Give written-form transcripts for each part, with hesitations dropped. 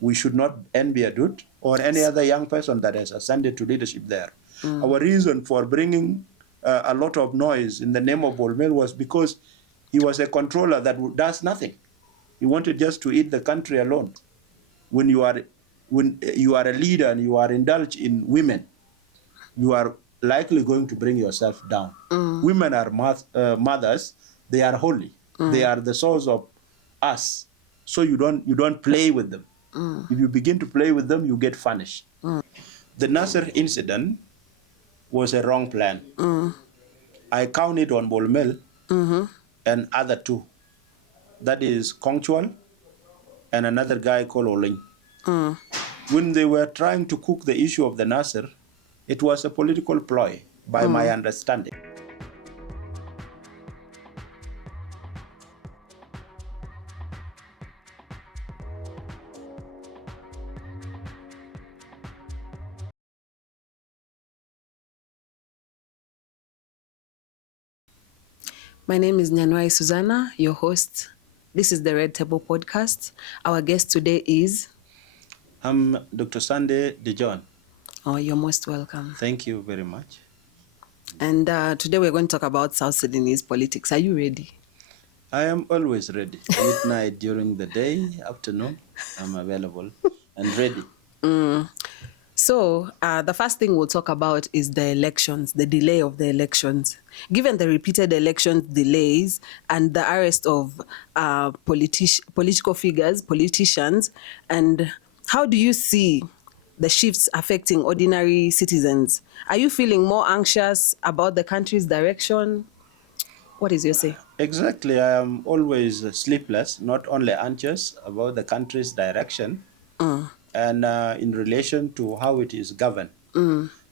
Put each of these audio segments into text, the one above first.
We should not envy Adut or any other young person that has ascended to leadership there. Our reason for bringing a lot of noise in the name of Bolmel was because he was a controller that does nothing. He wanted just to eat the country alone. When you are a leader and you are indulged in women, you are likely going to bring yourself down. Women are mothers. They are holy. They are the source of us. So you don't play with them. If you begin to play with them, you get punished. The Nasir incident was a wrong plan. I count it on Bolmel and other two. That is Kongchual and another guy called Oling. When they were trying to cook the issue of the Nasir, it was a political ploy, by my understanding. My name is Nyanwai Suzana, your host. This is the Red Table Podcast. Our guest today is? I'm Dr. Sunday DeJohn. Oh, you're most welcome. Thank you very much. And today we're going to talk about South Sudanese politics. Are you ready? I am always ready. Midnight, during the day, afternoon, I'm available and ready. So the first thing we'll talk about is the elections, the delay of the elections. Given the repeated election delays and the arrest of political figures, politicians, and how do you see the shifts affecting ordinary citizens? Are you feeling more anxious about the country's direction? What is your say? Exactly. I am always sleepless, not only anxious about the country's direction, and in relation to how it is governed.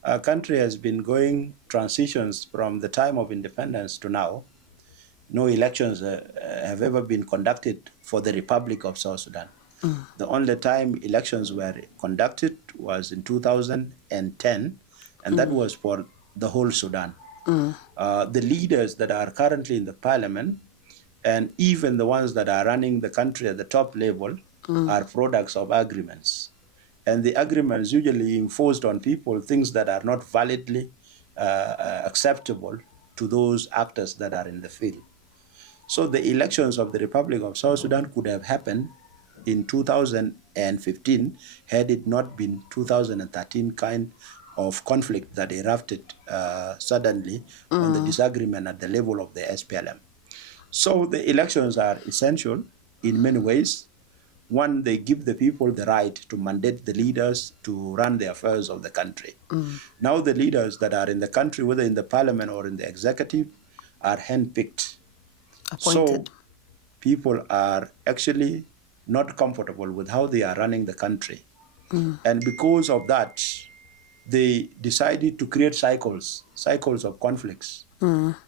Our country has been going transitions from the time of independence to now. No elections have ever been conducted for the Republic of South Sudan. The only time elections were conducted was in 2010, and that was for the whole Sudan. The leaders that are currently in the parliament, and even the ones that are running the country at the top level, are products of agreements. And the agreements usually enforced on people things that are not validly acceptable to those actors that are in the field. So the elections of the Republic of South Sudan could have happened in 2015 had it not been 2013 kind of conflict that erupted suddenly on the disagreement at the level of the SPLM. So the elections are essential in many ways. One, they give the people the right to mandate the leaders to run the affairs of the country. Now the leaders that are in the country, whether in the parliament or in the executive, are handpicked. Appointed. So people are actually not comfortable with how they are running the country. And because of that, they decided to create cycles of conflicts.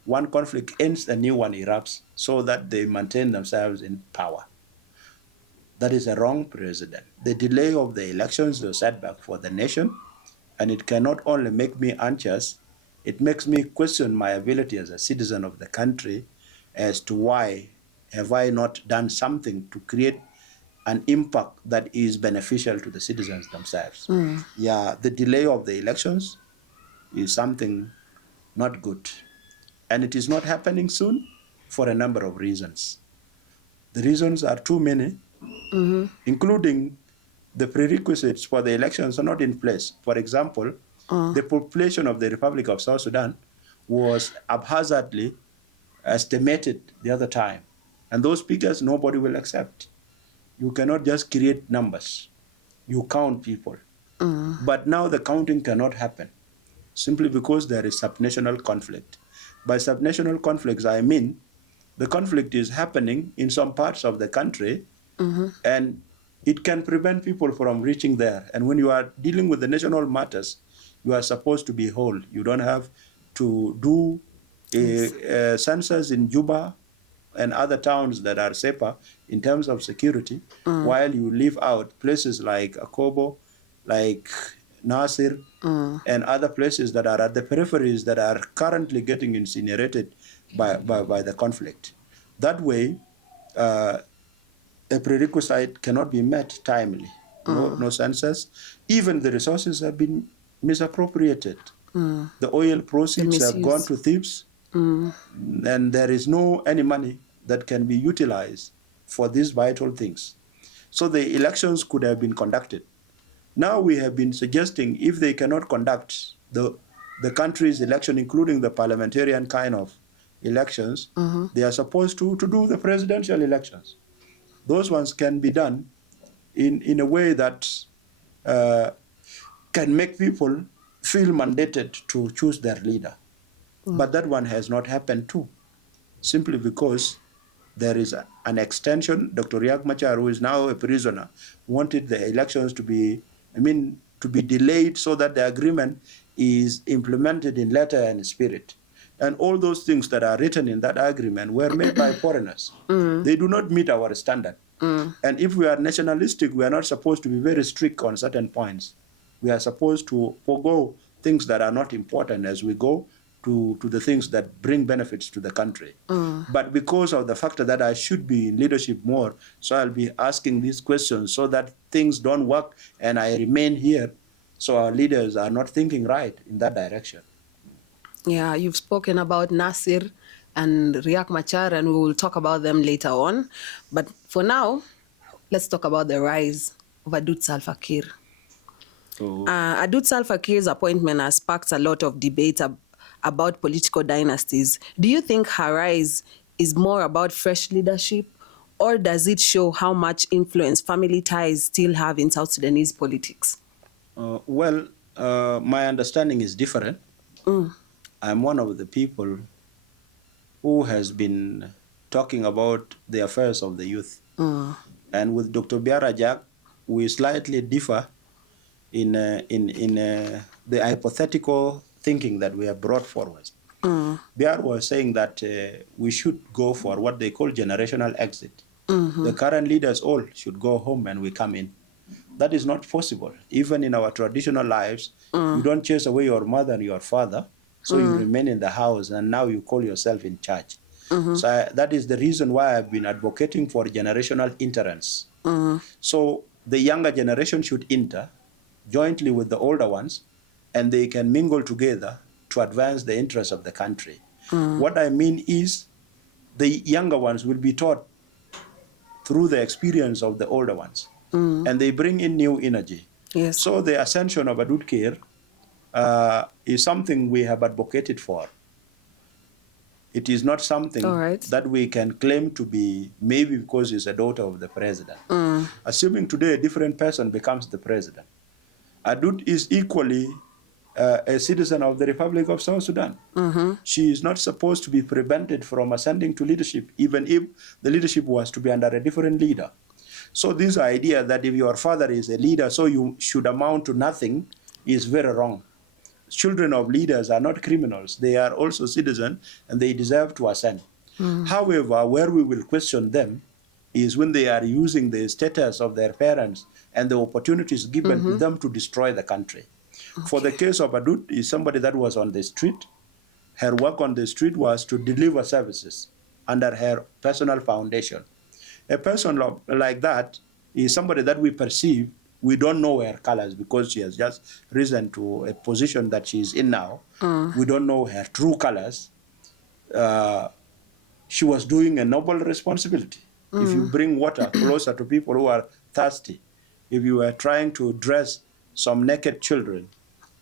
One conflict ends, a new one erupts, so that they maintain themselves in power. That is a wrong precedent. The delay of the elections is a setback for the nation, and it can not only make me anxious, it makes me question my ability as a citizen of the country as to why have I not done something to create an impact that is beneficial to the citizens themselves. Yeah, the delay of the elections is something not good. And it is not happening soon for a number of reasons. The reasons are too many, including the prerequisites for the elections are not in place. For example, the population of the Republic of South Sudan was haphazardly estimated the other time. And those figures nobody will accept. You cannot just create numbers. You count people. But now the counting cannot happen simply because there is subnational conflict. By subnational conflicts, I mean the conflict is happening in some parts of the country, and it can prevent people from reaching there. And when you are dealing with the national matters, you are supposed to be whole. You don't have to do a census in Juba and other towns that are safer in terms of security, while you leave out places like Akobo, like Nasir, and other places that are at the peripheries that are currently getting incinerated by the conflict. That way, a prerequisite cannot be met timely. No census. Even the resources have been misappropriated. The oil The proceeds have gone misuse. to thieves, and there is no any money that can be utilized for these vital things. So the elections could have been conducted. Now we have been suggesting if they cannot conduct the country's election, including the parliamentarian kind of elections, they are supposed to do the presidential elections. Those ones can be done in a way that can make people feel mandated to choose their leader. But that one has not happened too, simply because there is an extension. Dr. Riek Machar, who is now a prisoner, wanted the elections to be, to be delayed so that the agreement is implemented in letter and spirit. And all those things that are written in that agreement were made by foreigners. They do not meet our standard. And if we are nationalistic, we are not supposed to be very strict on certain points. We are supposed to forego things that are not important as we go to the things that bring benefits to the country. But because of the factor that I should be in leadership more, so I'll be asking these questions so that things don't work and I remain here, so our leaders are not thinking right in that direction. Yeah, you've spoken about Nasir and Riek Machar, and we will talk about them later on. But for now, let's talk about the rise of Adut Salva Kiir. Adut Salva Kiir's appointment has sparked a lot of debate about political dynasties. Do you think her rise is more about fresh leadership, or does it show how much influence family ties still have in South Sudanese politics? My understanding is different. I'm one of the people who has been talking about the affairs of the youth. And with Dr. Biara Jack, we slightly differ in the hypothetical thinking that we have brought forward. Biara was saying that we should go for what they call generational exit. The current leaders all should go home and we come in. That is not possible. Even in our traditional lives, you don't chase away your mother and your father, so you remain in the house and now you call yourself in charge. So that is the reason why I've been advocating for generational interference. So the younger generation should enter jointly with the older ones, and they can mingle together to advance the interests of the country. What I mean is the younger ones will be taught through the experience of the older ones, and they bring in new energy. Yes. So the ascension of Adut Kiir is something we have advocated for. It is not something that we can claim to be maybe because he's a daughter of the president. Assuming today a different person becomes the president, Adut is equally a citizen of the Republic of South Sudan. She is not supposed to be prevented from ascending to leadership, even if the leadership was to be under a different leader. So this idea that if your father is a leader, so you should amount to nothing, is very wrong. Children of leaders are not criminals. They are also citizens, and they deserve to ascend. However, where we will question them is when they are using the status of their parents and the opportunities given to them to destroy the country. For the case of Adut, is somebody that was on the street. Her work on the street was to deliver services under her personal foundation. A person like that is somebody that we perceive, we don't know her colors because she has just risen to a position that she is in now. We don't know her true colors. She was doing a noble responsibility. If you bring water closer to people who are thirsty, if you are trying to dress some naked children,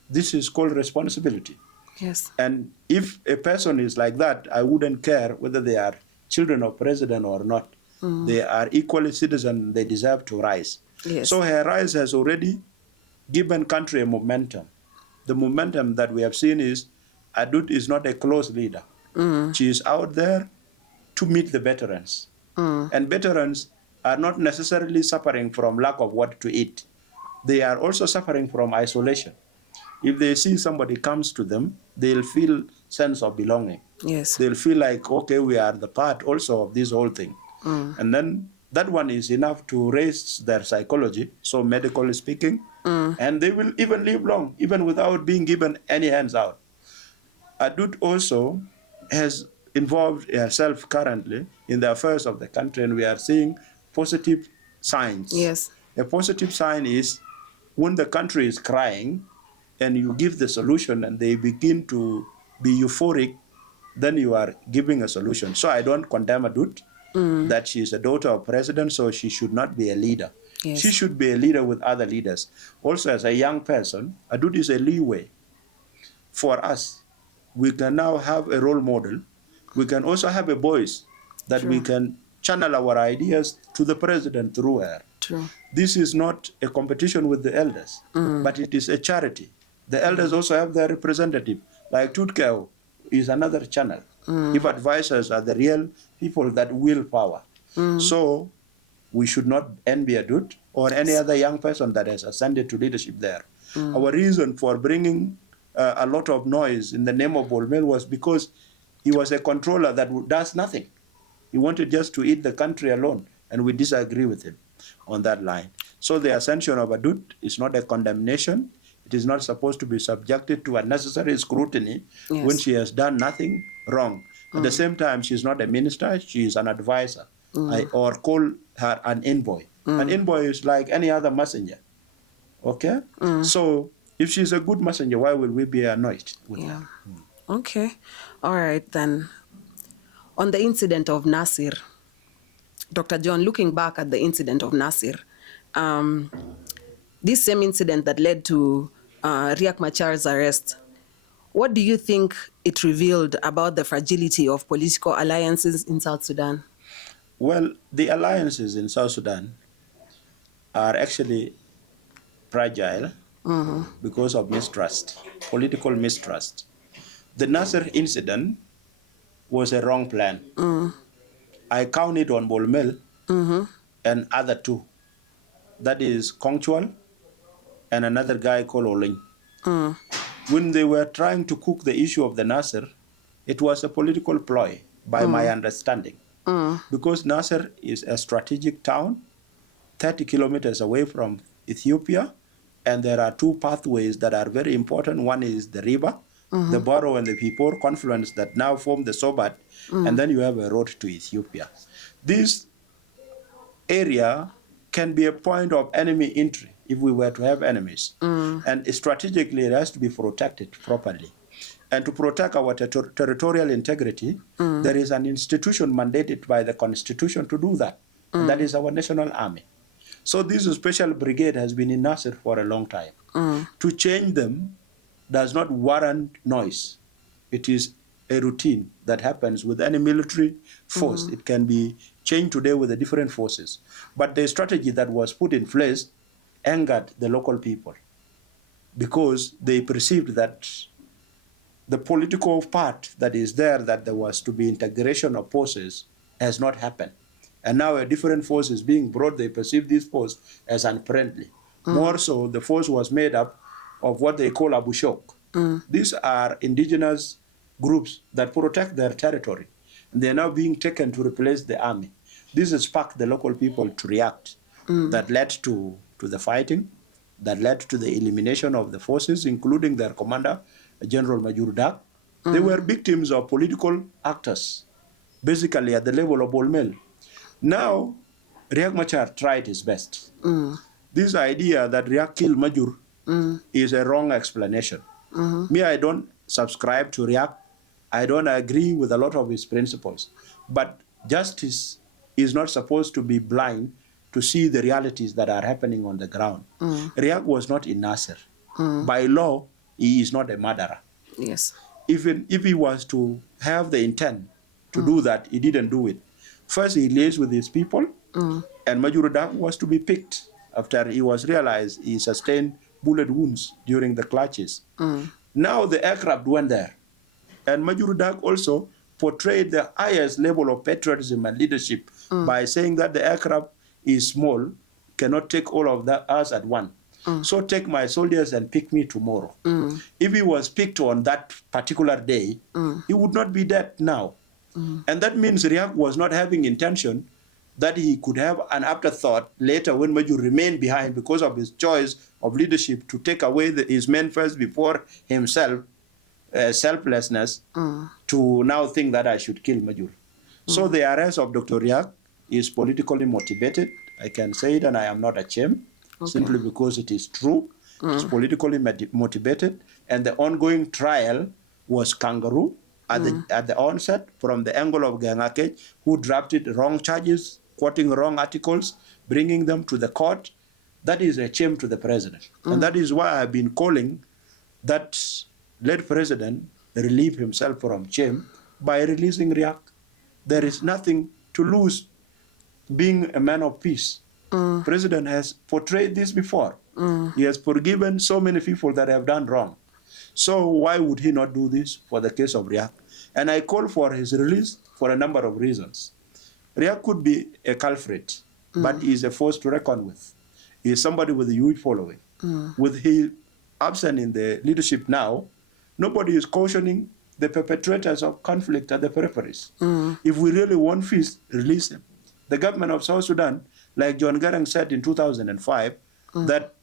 this is called responsibility. Yes. And if a person is like that, I wouldn't care whether they are children of president or not. They are equally citizens. They deserve to rise. Yes. So her rise has already given country a momentum. The momentum that we have seen is Adut is not a close leader. She is out there to meet the veterans. And veterans are not necessarily suffering from lack of what to eat. They are also suffering from isolation. If they see somebody comes to them, they'll feel sense of belonging. Yes. They'll feel like, okay, we are the part also of this whole thing. And then that one is enough to raise their psychology, so medically speaking, and they will even live long, even without being given any hands out. Adut also has involved herself currently in the affairs of the country, and we are seeing positive signs. Yes. A positive sign is when the country is crying and you give the solution and they begin to be euphoric, then you are giving a solution. So I don't condemn Adut, that she is a daughter of president, so she should not be a leader. Yes. She should be a leader with other leaders. Also, as a young person, Adut is a leeway for us. We can now have a role model. We can also have a voice that we can channel our ideas to the president through her. True. This is not a competition with the elders, but it is a charity. The elders also have their representative, like Tutkeo is another channel. If advisors are the real people that will power. So we should not envy Adut or any other young person that has ascended to leadership there. Our reason for bringing a lot of noise in the name of Bolmel was because he was a controller that does nothing. He wanted just to eat the country alone, and we disagree with him on that line. So the ascension of Adut is not a condemnation. It is not supposed to be subjected to unnecessary scrutiny when she has done nothing wrong. At the same time, she's not a minister, she is an advisor, or call her an envoy. An envoy is like any other messenger. Okay? So if she's a good messenger, why will we be annoyed with her? Okay. All right, then. On the incident of Nasir, Dr. John, looking back at the incident of Nasir, this same incident that led to Riek Machar's arrest, what do you think it revealed about the fragility of political alliances in South Sudan? Well, the alliances in South Sudan are actually fragile because of mistrust, political mistrust. The Nasser incident was a wrong plan. I count it on Bolmel and other two. That is Kongchual and another guy called Oling. When they were trying to cook the issue of the Nasser, it was a political ploy, by my understanding. Because Nasser is a strategic town, 30 kilometers away from Ethiopia, and there are two pathways that are very important. One is the river, the Boro and the Pipor confluence that now form the Sobat, and then you have a road to Ethiopia. This area can be a point of enemy entry if we were to have enemies. And strategically, it has to be protected properly. And to protect our territorial integrity, there is an institution mandated by the Constitution to do that. And that is our National Army. So this special brigade has been in Nasser for a long time. To change them does not warrant noise. It is a routine that happens with any military force. It can be changed today with the different forces. But the strategy that was put in place angered the local people because they perceived that the political part that is there, that there was to be integration of forces, has not happened. And now a different force is being brought. They perceive this force as unfriendly. More so, the force was made up of what they call Abu Shok. These are indigenous groups that protect their territory. And they are now being taken to replace the army. This has sparked the local people to react. That led to the fighting, that led to the elimination of the forces, including their commander, General Major Dak. They were victims of political actors, basically at the level of Bolmel. Now, Riek Machar tried his best. This idea that Riek killed Majur is a wrong explanation. Me, I don't subscribe to Riek. I don't agree with a lot of his principles. But justice is not supposed to be blind to see the realities that are happening on the ground. Riek was not in Nasser. By law, he is not a murderer. Yes. Even if he was to have the intent to do that, he didn't do it. First, he liaised with his people, and Major Dak was to be picked after he was realized he sustained bullet wounds during the clashes. Now the aircraft went there, and Major Dak also portrayed the highest level of patriotism and leadership by saying that the aircraft is small, cannot take all of us at once. So take my soldiers and pick me tomorrow. If he was picked on that particular day, he would not be dead now. And that means Riek was not having intention that he could have an afterthought later when Major remained behind because of his choice of leadership to take away his men first before himself, selflessness, to now think that I should kill Major. So the arrest of Dr. Riek is politically motivated. I can say it, and I am not ashamed, simply because it is true. It's politically motivated, and the ongoing trial was kangaroo at the onset, from the angle of Gangake, who drafted wrong charges, quoting wrong articles, bringing them to the court. That is a shame to the president. And that is why I've been calling that late president relieve himself from shame by releasing Riek. There is nothing to lose being a man of peace. President has portrayed this before. He has forgiven so many people that have done wrong. So why would he not do this for the case of Riek? And I call for his release for a number of reasons. Riek could be a culprit, but he is a force to reckon with. He is somebody with a huge following. With his absence in the leadership now, nobody is cautioning the perpetrators of conflict at the peripheries. If we really want peace, release him. The government of South Sudan, like John Garang said in 2005, that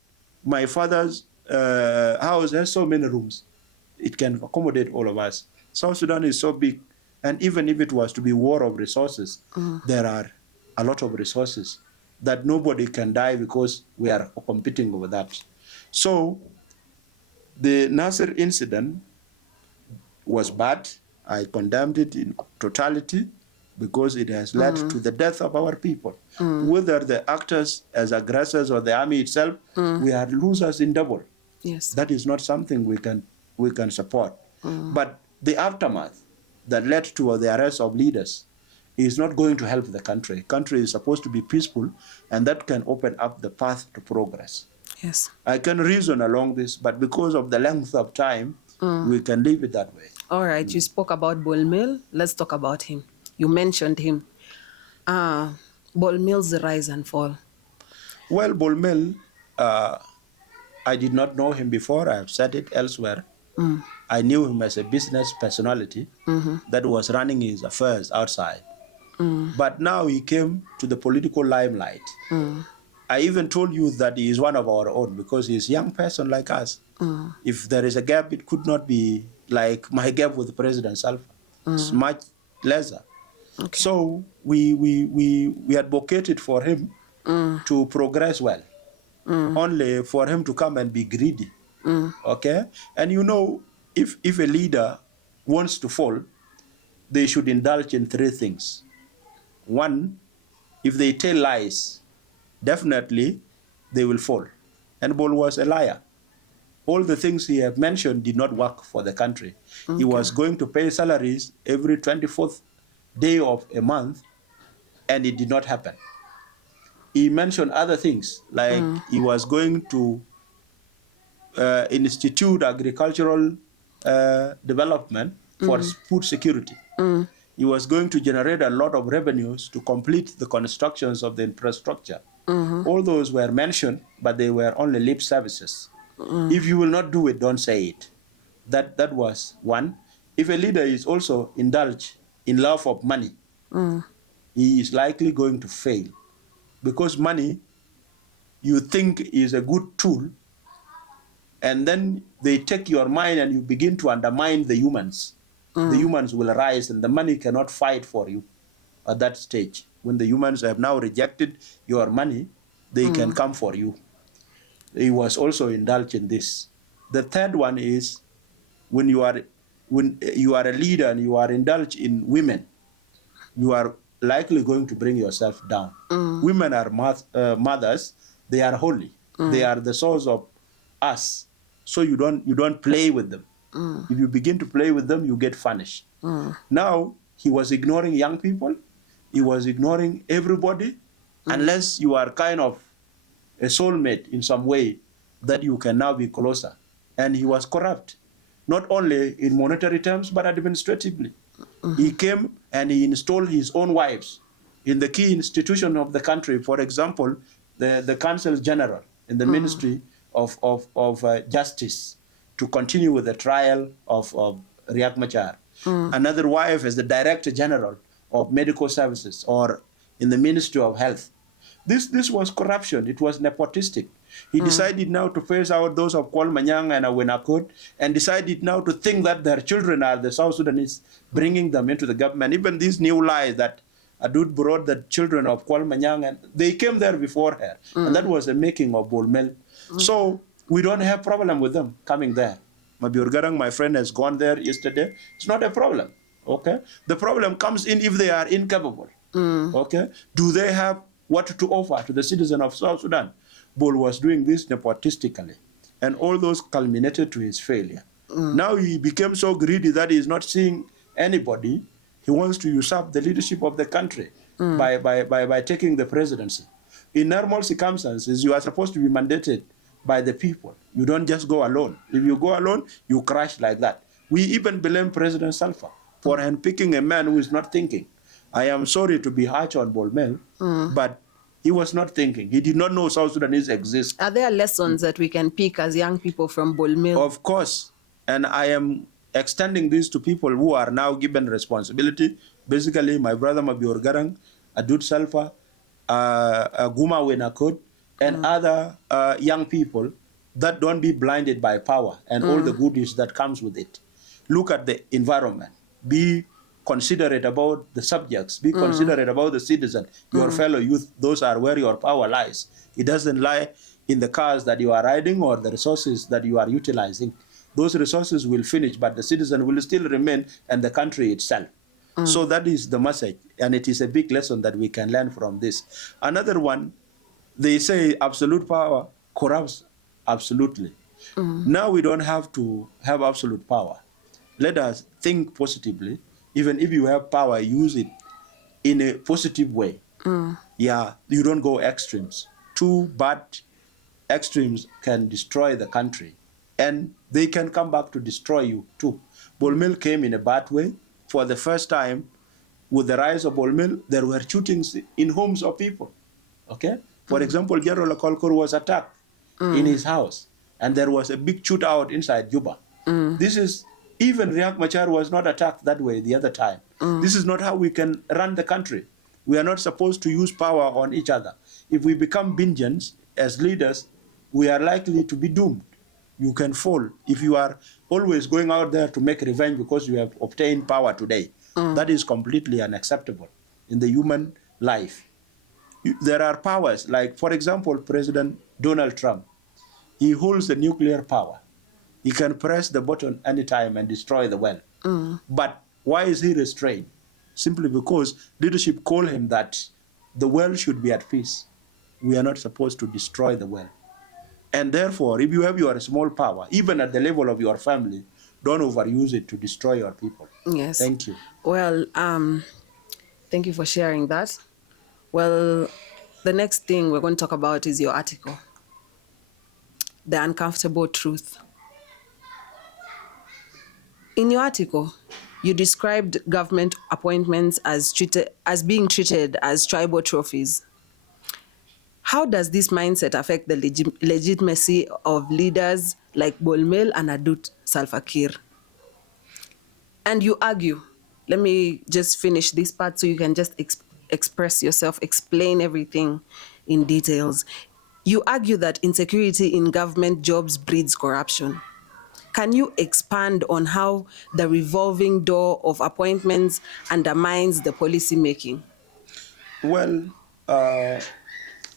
my father's house has so many rooms. It can accommodate all of us. South Sudan is so big, and even if it was to be war of resources, there are a lot of resources that nobody can die because we are competing over that. So the Nasir incident was bad. I condemned it in totality because it has led to the death of our people. Whether the actors as aggressors or the army itself, we are losers in double. Yes. That is not something we can support. But the aftermath that led to the arrest of leaders is not going to help the country. Country is supposed to be peaceful, and that can open up the path to progress. Yes. I can reason along this, but because of the length of time, we can leave it that way. All right, you spoke about Bolmel. Let's talk about him. You mentioned him. Bolmel's rise and fall. Well, Bolmel, I did not know him before. I have said it elsewhere. I knew him as a business personality that was running his affairs outside. But now he came to the political limelight. I even told you that he is one of our own because he is a young person like us. If there is a gap, it could not be like my gap with President Salva. It's much lesser. Okay. So we advocated for him to progress well, only for him to come and be greedy. Okay? And you know, if a leader wants to fall, they should indulge in three things. One, if they tell lies, definitely they will fall. And Bol was a liar. All the things he had mentioned did not work for the country. He was going to pay salaries every 24th day of a month, and it did not happen. He mentioned other things, like he was going to institute agricultural development for food security. He was going to generate a lot of revenues to complete the constructions of the infrastructure. All those were mentioned, but they were only lip services. If you will not do it, don't say it. That was one. If a leader is also indulged in love of money, he is likely going to fail. Because money, you think is a good tool, and then they take your mind and you begin to undermine the humans. The humans will rise, and the money cannot fight for you at that stage. When the humans have now rejected your money, they can come for you. He was also indulged in this. The third one is when you are a leader and you are indulged in women, you are likely going to bring yourself down. Women are mothers. They are holy. They are the source of us. So you don't play with them. If you begin to play with them, you get punished. Now he was ignoring young people. He was ignoring everybody, unless you are kind of a soulmate in some way that you can now be closer. And he was corrupt, not only in monetary terms, but administratively. He came and he installed his own wives in the key institution of the country. For example, the Council General in the Ministry of Justice to continue with the trial of Riek Machar. Another wife as the Director General of Medical Services or in the Ministry of Health. This was corruption. It was nepotistic. He decided now to phase out those of Kwal Manyang and Awenakot, and decided now to think that their children are the South Sudanese, bringing them into the government. Even this new lie that Adut brought the children of Kwal Manyang, and they came there before her. And that was the making of Bolmel. So we don't have problem with them coming there. Mabior Garang, my friend, has gone there yesterday. It's not a problem. Okay? The problem comes in if they are incapable. Okay? Do they have what to offer to the citizen of South Sudan? Bol was doing this nepotistically. And all those culminated to his failure. Now he became so greedy that he is not seeing anybody. He wants to usurp the leadership of the country by taking the presidency. In normal circumstances, you are supposed to be mandated by the people. You don't just go alone. If you go alone, you crash like that. We even blame President Salva for handpicking a man who is not thinking. I am sorry to be harsh on Bolmel, but he was not thinking. He did not know South Sudanese exist. Are there lessons that we can pick as young people from Bolmel? Of course. And I am extending this to people who are now given responsibility. Basically, my brother Mabior Garang, Adut Salfa, Guma Wenakot, and other young people that don't be blinded by power and all the goodies that comes with it. Look at the environment. Be considerate about the subjects. Be considerate about the citizen, your fellow youth. Those are where your power lies. It doesn't lie in the cars that you are riding or the resources that you are utilizing. Those resources will finish, but the citizen will still remain and the country itself. So that is the message, and it is a big lesson that we can learn from this. Another one, they say absolute power corrupts absolutely. Now we don't have to have absolute power. Let us think positively. Even if you have power, use it in a positive way. Yeah, you don't go extremes. Too bad extremes can destroy the country, and they can come back to destroy you too. Bolmel came in a bad way. For the first time, with the rise of Bolmel, there were shootings in homes of people. Okay? For example, General Akolkor was attacked in his house, and there was a big shootout inside Juba. This is, even Riek Machar was not attacked that way the other time. This is not how we can run the country. We are not supposed to use power on each other. If we become vengeance as leaders, we are likely to be doomed. You can fall if you are always going out there to make revenge because you have obtained power today. That is completely unacceptable in the human life. There are powers, like, for example, President Donald Trump. He holds the nuclear power. He can press the button anytime and destroy the world. But why is he restrained? Simply because leadership call him that the world should be at peace. We are not supposed to destroy the world. And therefore, if you have your small power, even at the level of your family, don't overuse it to destroy your people. Yes. Thank you. Well, thank you for sharing that. Well, the next thing we're going to talk about is your article, The Uncomfortable Truth. In your article, you described government appointments as being treated as tribal trophies. How does this mindset affect the legitimacy of leaders like Bolmel and Adut Salva Kiir? And you argue, let me just finish this part so you can just express yourself, explain everything in details. You argue that insecurity in government jobs breeds corruption. Can you expand on how the revolving door of appointments undermines the policy making? Well,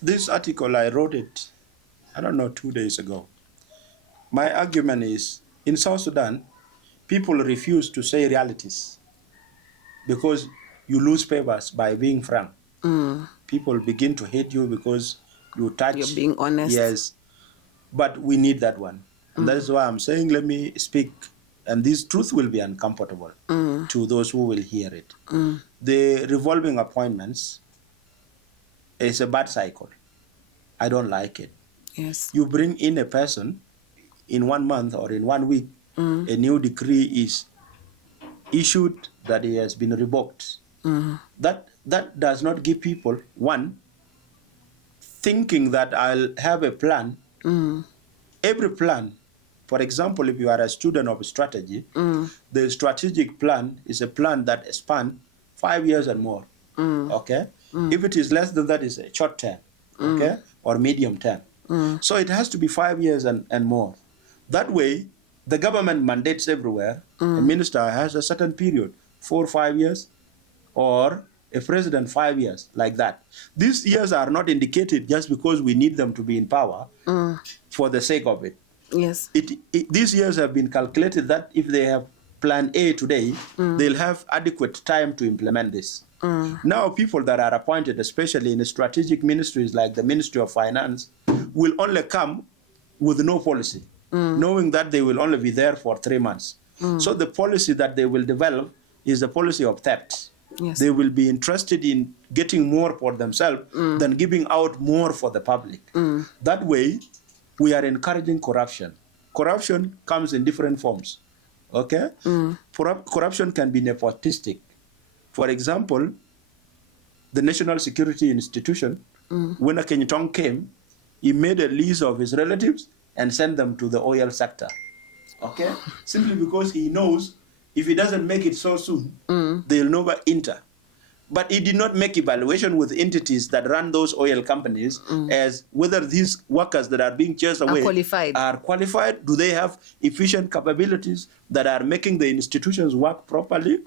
this article, I wrote it, 2 days ago. My argument is, in South Sudan, people refuse to say realities because you lose favors by being frank. People begin to hate you because you touch. You're being honest. Yes, but we need that one. And that is why I'm saying, let me speak, and this truth will be uncomfortable to those who will hear it. The revolving appointments is a bad cycle. I don't like it. Yes. You bring in a person in 1 month or in 1 week, a new decree is issued that he has been revoked. That does not give people, one, thinking that I'll have a plan. Every plan, for example, if you are a student of strategy, the strategic plan is a plan that spans 5 years and more. Okay? If it is less than that, it's a short term, okay, or medium term. So it has to be 5 years and more. That way, the government mandates everywhere. A minister has a certain period, 4 or 5 years, or a president 5 years, like that. These years are not indicated just because we need them to be in power for the sake of it. Yes. These years have been calculated that if they have plan A today, they'll have adequate time to implement this. Now, people that are appointed, especially in strategic ministries like the Ministry of Finance, will only come with no policy, knowing that they will only be there for 3 months. So the policy that they will develop is the policy of theft. Yes. They will be interested in getting more for themselves than giving out more for the public. That way, we are encouraging corruption. Corruption comes in different forms. Okay? Corruption can be nepotistic. For example, the National Security Institution, when a Kenyatong came, he made a list of his relatives and sent them to the oil sector. Okay? Simply because he knows if he doesn't make it so soon, they'll never enter. But he did not make evaluation with entities that run those oil companies as whether these workers that are being chased away are qualified. Do they have efficient capabilities that are making the institutions work properly?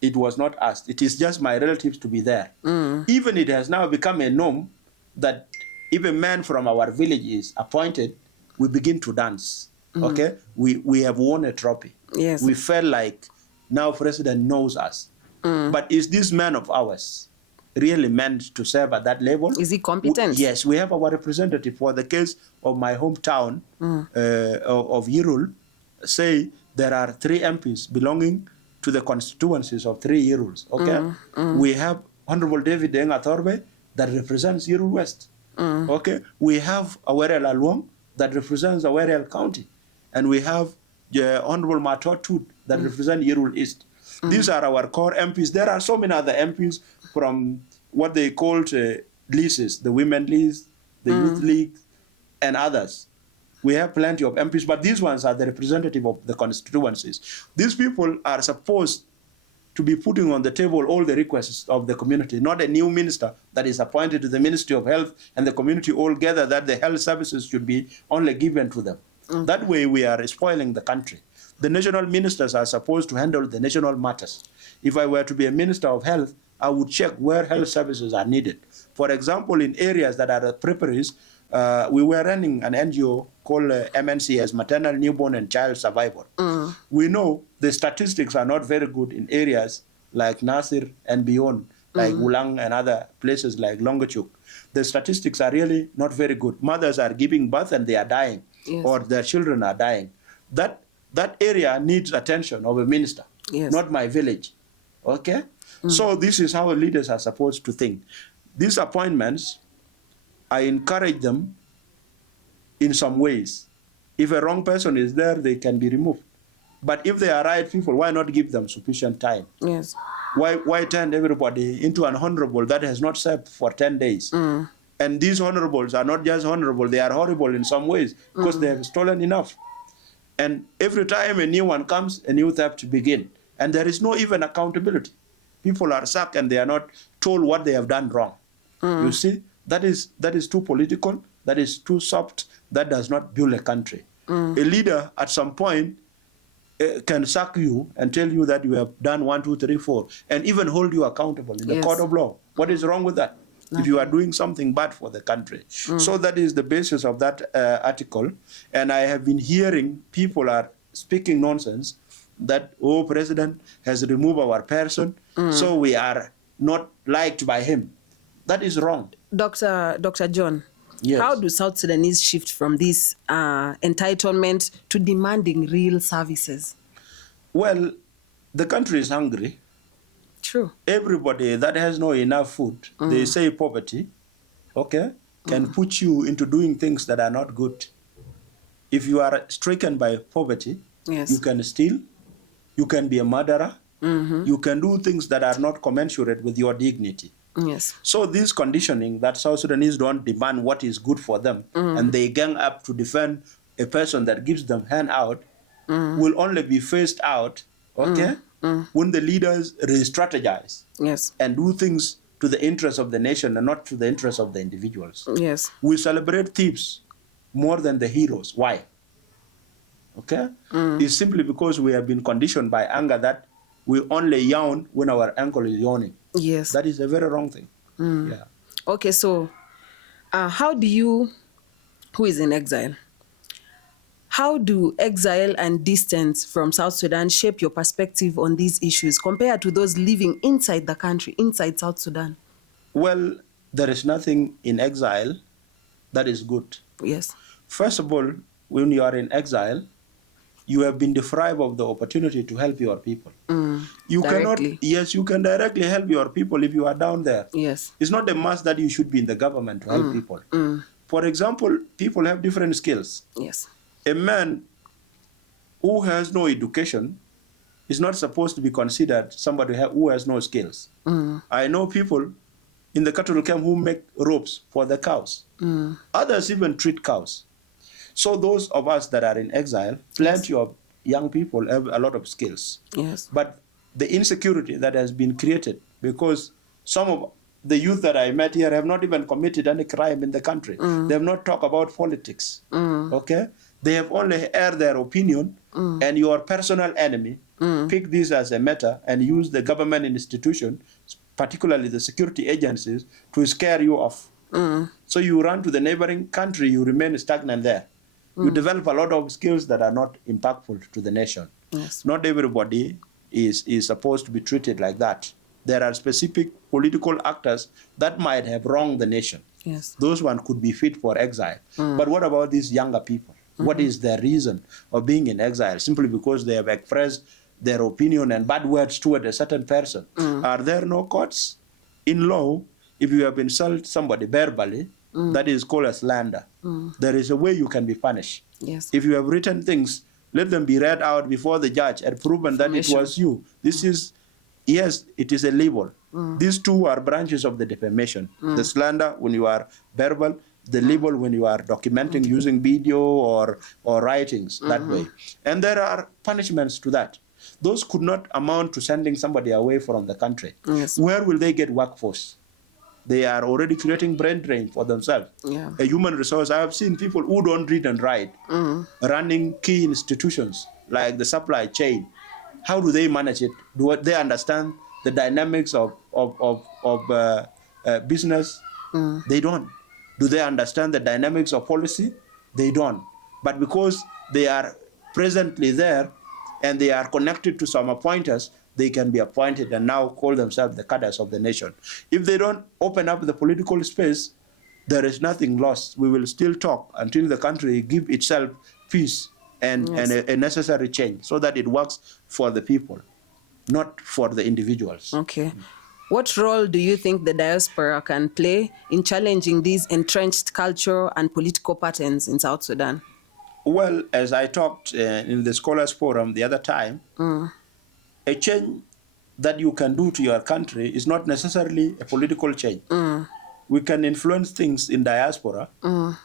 It was not asked. It is just my relatives to be there. Even it has now become a norm that if a man from our village is appointed, we begin to dance. Okay? We have won a trophy. Yes. We felt like now president knows us. But is this man of ours really meant to serve at that level? Is he competent? Yes, we have our representative. For the case of my hometown of Yirul, say there are 3 MPs belonging to the constituencies of 3 Yiruls. Okay, we have Honorable David Enga Thorbe that represents Yirul West. Okay, we have Awerel Alwong that represents Awerel County, and we have Honorable Matot Tut that represents Yirul East. These are our core MPs. There are so many other MPs from what they called leases, the Women Leagues, the Youth League, and others. We have plenty of MPs, but these ones are the representative of the constituencies. These people are supposed to be putting on the table all the requests of the community, not a new minister that is appointed to the Ministry of Health and the community all gather that the health services should be only given to them. That way we are spoiling the country. The national ministers are supposed to handle the national matters. If I were to be a minister of health, I would check where health services are needed. For example, in areas that are preparies, we were running an NGO called MNCS, Maternal, Newborn and Child Survival. We know the statistics are not very good in areas like Nasir and beyond, like Wulang and other places like Longachuk. The statistics are really not very good. Mothers are giving birth and they are dying, or their children are dying. That area needs attention of a minister, not my village. Okay? So this is how leaders are supposed to think. These appointments, I encourage them in some ways. If a wrong person is there, they can be removed. But if they are right people, why not give them sufficient time? Yes. Why turn everybody into an honorable that has not served for 10 days? And these honorables are not just honorable, they are horrible in some ways because they have stolen enough. And every time a new one comes, a new theft begins. And there is no even accountability. People are sacked and they are not told what they have done wrong. You see, that is too political, that is too soft, that does not build a country. A leader at some point can sack you and tell you that you have done 1, 2, 3, 4, and even hold you accountable in the court of law. What is wrong with that? If you are doing something bad for the country. So that is the basis of that article. And I have been hearing people are speaking nonsense that, oh, president has removed our person, so we are not liked by him. That is wrong. Dr. John, yes. How do South Sudanese shift from this entitlement to demanding real services? Well, the country is hungry. True. Everybody that has no enough food, they say poverty, okay, can put you into doing things that are not good. If you are stricken by poverty, you can steal, you can be a murderer, you can do things that are not commensurate with your dignity. Yes. So this conditioning that South Sudanese don't demand what is good for them, and they gang up to defend a person that gives them handout, will only be phased out, okay, when the leaders re-strategize and do things to the interest of the nation and not to the interest of the individuals. Yes. We celebrate thieves more than the heroes. Why? Okay? It's simply because we have been conditioned by anger that we only yawn when our ankle is yawning. Yes. That is a very wrong thing. Yeah. Okay, so how do you, who is in exile, how do exile and distance from South Sudan shape your perspective on these issues compared to those living inside the country, inside South Sudan? Well, there is nothing in exile that is good. Yes. First of all, when you are in exile, you have been deprived of the opportunity to help your people. You directly. cannot, yes, you can directly help your people if you are down there. Yes. It's not a must that you should be in the government to help people. For example, people have different skills. Yes. A man who has no education is not supposed to be considered somebody who has no skills. I know people in the cattle camp who make ropes for the cows. Others even treat cows. So those of us that are in exile, plenty of young people have a lot of skills. Yes. But the insecurity that has been created because some of the youth that I met here have not even committed any crime in the country. They have not talked about politics. Okay? They have only aired their opinion, and your personal enemy pick this as a matter and use the government institution, particularly the security agencies, to scare you off. So you run to the neighboring country, you remain stagnant there. You develop a lot of skills that are not impactful to the nation. Yes. Not everybody is supposed to be treated like that. There are specific political actors that might have wronged the nation. Yes. Those ones could be fit for exile. But what about these younger people? What is their reason of being in exile? Simply because they have expressed their opinion and bad words toward a certain person. Are there no courts? In law, if you have insulted somebody verbally, that is called a slander. There is a way you can be punished. Yes. If you have written things, let them be read out before the judge and proven that it was you. This is, yes, it is a libel. These two are branches of the defamation. The slander when you are verbal, the libel when you are documenting using video or writings that way. And there are punishments to that. Those could not amount to sending somebody away from the country. Yes. Where will they get workforce? They are already creating brain drain for themselves. Yeah. A human resource. I have seen people who don't read and write running key institutions like the supply chain. How do they manage it? Do they understand the dynamics of business? They don't. Do they understand the dynamics of policy? They don't. But because they are presently there and they are connected to some appointers, they can be appointed and now call themselves the cadres of the nation. If they don't open up the political space, there is nothing lost. We will still talk until the country give itself peace and a necessary change so that it works for the people, not for the individuals. Okay. What role do you think the diaspora can play in challenging these entrenched cultural and political patterns in South Sudan? Well, as I talked in the Scholars Forum the other time, a change that you can do to your country is not necessarily a political change. We can influence things in diaspora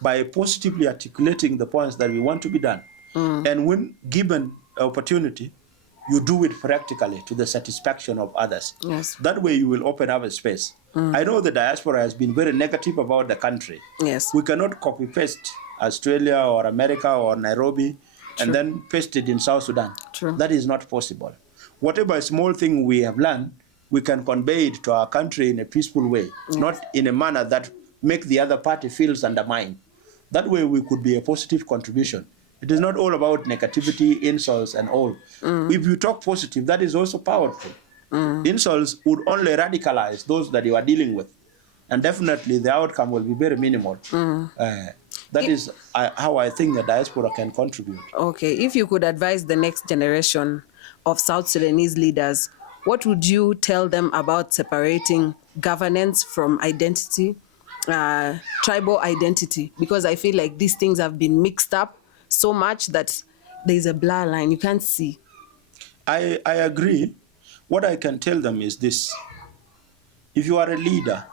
by positively articulating the points that we want to be done. And when given opportunity, you do it practically to the satisfaction of others. Yes. That way you will open up a space. I know the diaspora has been very negative about the country. Yes. We cannot copy-paste Australia or America or Nairobi and then paste it in South Sudan. True. That is not possible. Whatever small thing we have learned, we can convey it to our country in a peaceful way, not in a manner that make the other party feels undermined. That way we could be a positive contribution. It is not all about negativity, insults, and all. If you talk positive, that is also powerful. Insults would only radicalize those that you are dealing with. And definitely the outcome will be very minimal. That is how I think the diaspora can contribute. Okay. If you could advise the next generation of South Sudanese leaders, what would you tell them about separating governance from identity, tribal identity? Because I feel like these things have been mixed up so much that there's a blur line. You can't see. I agree. What I can tell them is this. If you are a leader,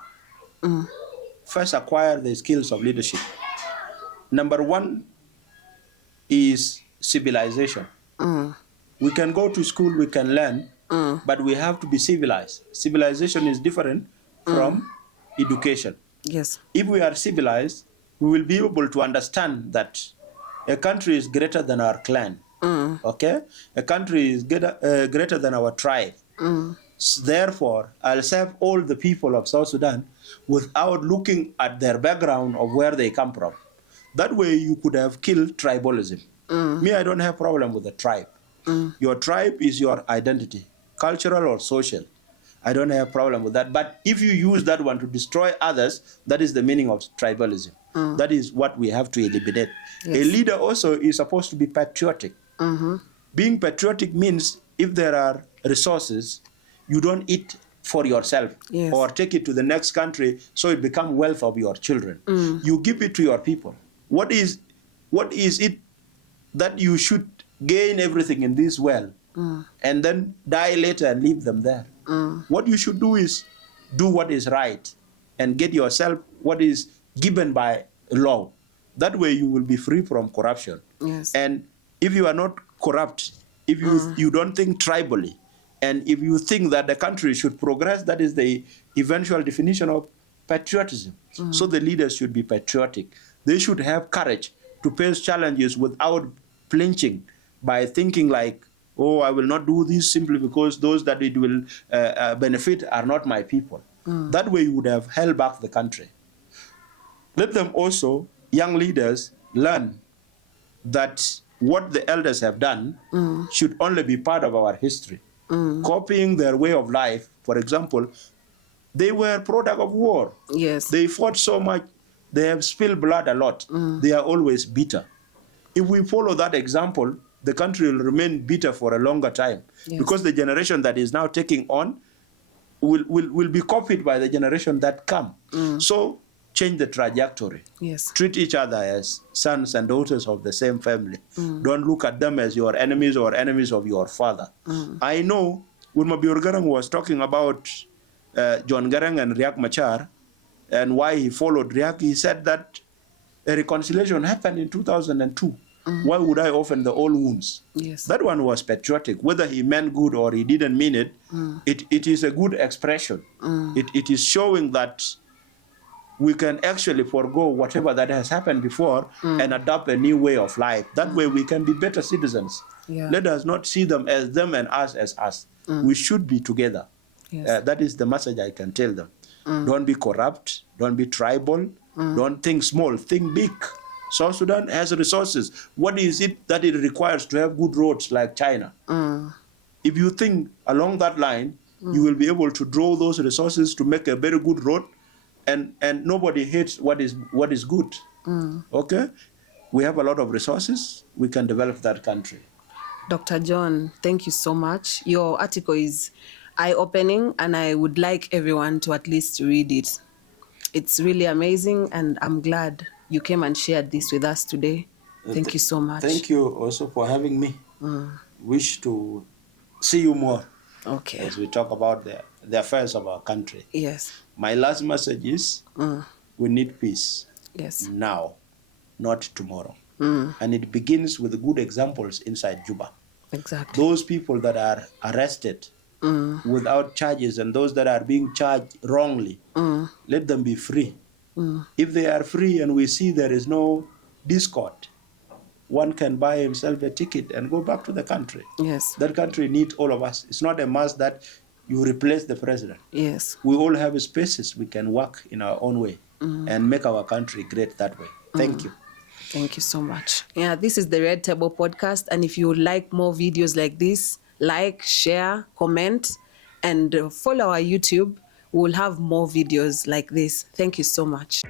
first acquire the skills of leadership. Number one is civilization. We can go to school, we can learn, but we have to be civilized. Civilization is different from education. Yes. If we are civilized, we will be able to understand that a country is greater than our clan. Okay? A country is greater than our tribe. Therefore, I'll serve all the people of South Sudan without looking at their background of where they come from. That way, you could have killed tribalism. Me, I don't have problem with the tribe. Your tribe is your identity, cultural or social. I don't have problem with that. But if you use that one to destroy others, that is the meaning of tribalism. That is what we have to eliminate. Yes. A leader also is supposed to be patriotic. Being patriotic means if there are resources, you don't eat for yourself or take it to the next country so it becomes wealth of your children. You give it to your people. What is it that you should gain everything in this world and then die later and leave them there? What you should do is do what is right and get yourself what is given by law. That way you will be free from corruption. Yes. And if you are not corrupt, if you don't think tribally, and if you think that the country should progress, that is the eventual definition of patriotism. So the leaders should be patriotic. They should have courage to face challenges without flinching by thinking like, oh, I will not do this simply because those that it will benefit are not my people. That way you would have held back the country. Let them also, young leaders, learn that what the elders have done should only be part of our history. Copying their way of life, for example, they were product of war. Yes. They fought so much. They have spilled blood a lot. They are always bitter. If we follow that example, the country will remain bitter for a longer time. Yes. Because the generation that is now taking on will be copied by the generation that come. So change the trajectory. Yes. Treat each other as sons and daughters of the same family. Don't look at them as your enemies or enemies of your father. I know when Mabior Garang was talking about John Garang and Riek Machar and why he followed Riek, he said that a reconciliation happened in 2002. Why would I open the old wounds? Yes. That one was patriotic. Whether he meant good or he didn't mean it, it is a good expression. It is showing that we can actually forego whatever that has happened before and adopt a new way of life. That way we can be better citizens. Yeah. Let us not see them as them and us as us. We should be together. Yes. That is the message I can tell them. Don't be corrupt. Don't be tribal. Don't think small. Think big. South Sudan has resources. What is it that it requires to have good roads like China? If you think along that line, you will be able to draw those resources to make a very good road, and nobody hates what is good. Okay? We have a lot of resources. We can develop that country. Dr. John, thank you so much. Your article is eye-opening, and I would like everyone to at least read it. It's really amazing, and I'm glad you came and shared this with us today. Thank you so much. Thank you also for having me. Wish to see you more as we talk about the affairs of our country. Yes. My last message is we need peace. Yes. Now, not tomorrow. And it begins with good examples inside Juba. Exactly. Those people that are arrested without charges and those that are being charged wrongly, let them be free. If they are free and we see there is no discord, one can buy himself a ticket and go back to the country. Yes. That country needs all of us. It's not a must that you replace the president. Yes. We all have spaces we can work in our own way and make our country great that way. Thank you. Thank you so much. Yeah, this is the Red Table Podcast. And if you would like more videos like this, like, share, comment, and follow our YouTube. We'll have more videos like this. Thank you so much.